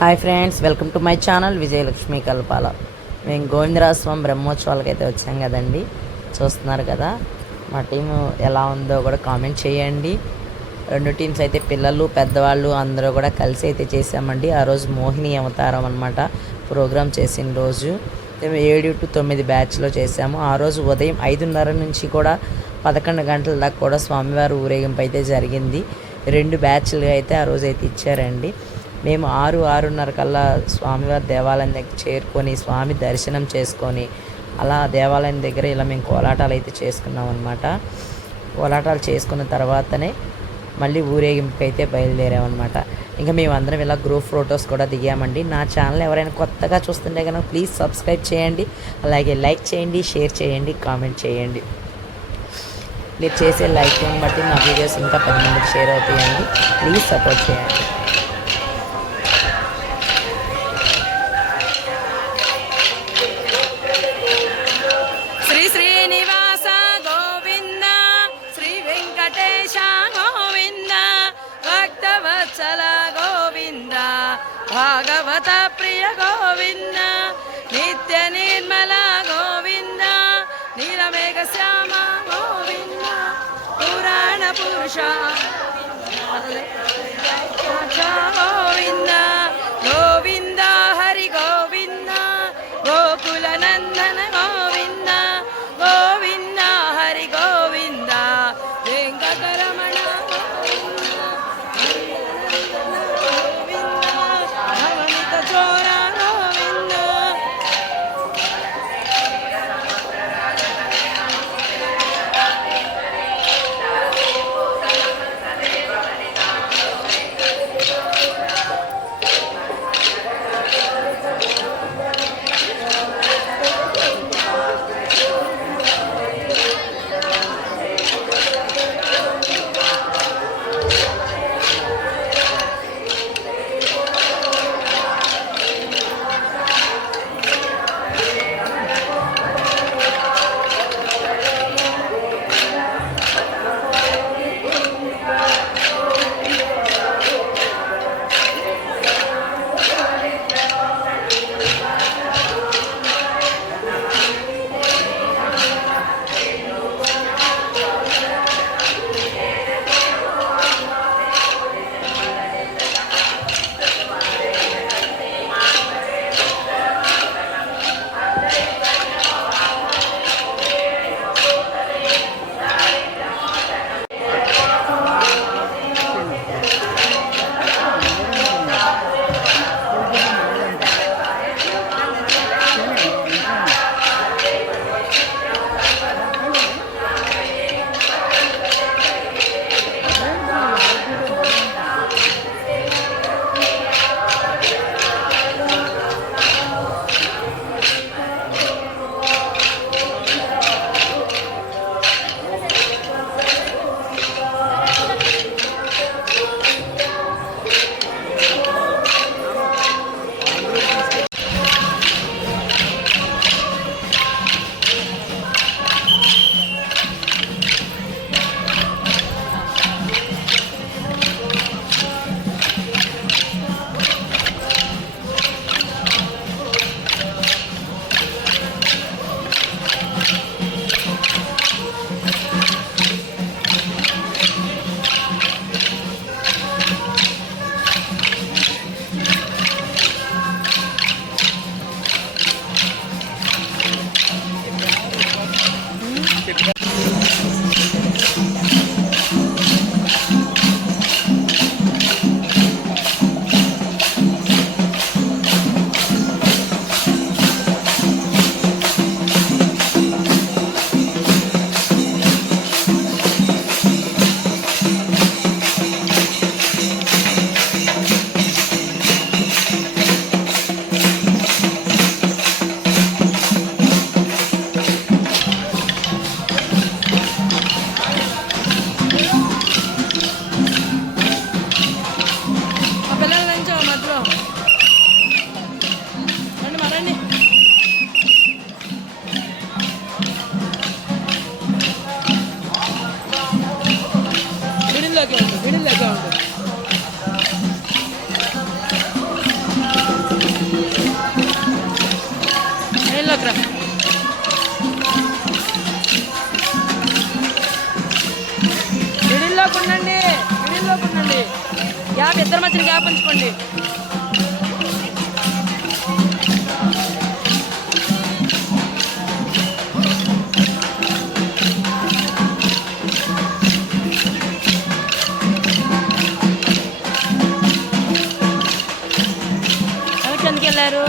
Hi friends, welcome to my channel Vijayalakshmi Kalpala. మేము గోవిందరాజస్వామి బ్రహ్మోత్సవాలకి అయితే వచ్చాం కదండి. చూస్తున్నారు కదా, మా టీము ఎలా ఉందో కూడా కామెంట్ చేయండి. రెండు టీమ్స్ అయితే పిల్లలు పెద్దవాళ్ళు అందరూ కూడా కలిసి అయితే చేసామండి. ఆ రోజు మోహిని అవతారం అనమాట ప్రోగ్రామ్ చేసిన రోజు. 7 to 9 బ్యాచ్లో చేసాము. ఆ రోజు ఉదయం 5:30 నుంచి కూడా 11 గంటల దాకా కూడా స్వామివారి ఊరేగింపు అయితే జరిగింది. 2 బ్యాచ్లుగా అయితే ఆ రోజు అయితే ఇచ్చారండి. మేము 6-6:30 కల్లా స్వామివారి దేవాలయం దగ్గర చేరుకొని స్వామి దర్శనం చేసుకొని అలా దేవాలయం దగ్గర ఇలా మేము కోలాటాలు అయితే చేసుకున్నాం అనమాట. కోలాటాలు చేసుకున్న తర్వాతనే మళ్ళీ ఊరేగింపుకి అయితే బయలుదేరామన్నమాట. ఇంకా మేమందరం ఇలా గ్రూప్ ఫొటోస్ కూడా దిగామండి. నా ఛానల్ ఎవరైనా కొత్తగా చూస్తుంటే కనుక ప్లీజ్ సబ్స్క్రైబ్ చేయండి, అలాగే లైక్ చేయండి, షేర్ చేయండి, కామెంట్ చేయండి. మీరు చేసే లైక్ని బట్టి నా వీడియోస్ ఇంకా 10 మందికి షేర్ అవుతాయండి. ప్లీజ్ సపోర్ట్ చేయండి. శ్రీనివాస గోవింద, శ్రీ వెంకటేశ గోవింద, భక్తవత్సల గోవింద, భాగవత ప్రియ గోవింద, నిత్య నిర్మల గోవింద, నీలమేఘ శ్యామ గోవింద, పురాణ పురుష గోవింద, గోవింద హరి గోవింద, గోకుల నందన గోవింద, గోవింద హరి గోవింద, వెంకటరమణ గోవింద, భవనిత చోర గోవింద. ఇద్దరు మధ్యన గ్యాప్ ఉంచుకోండి. ఎందుకు వెళ్ళారు?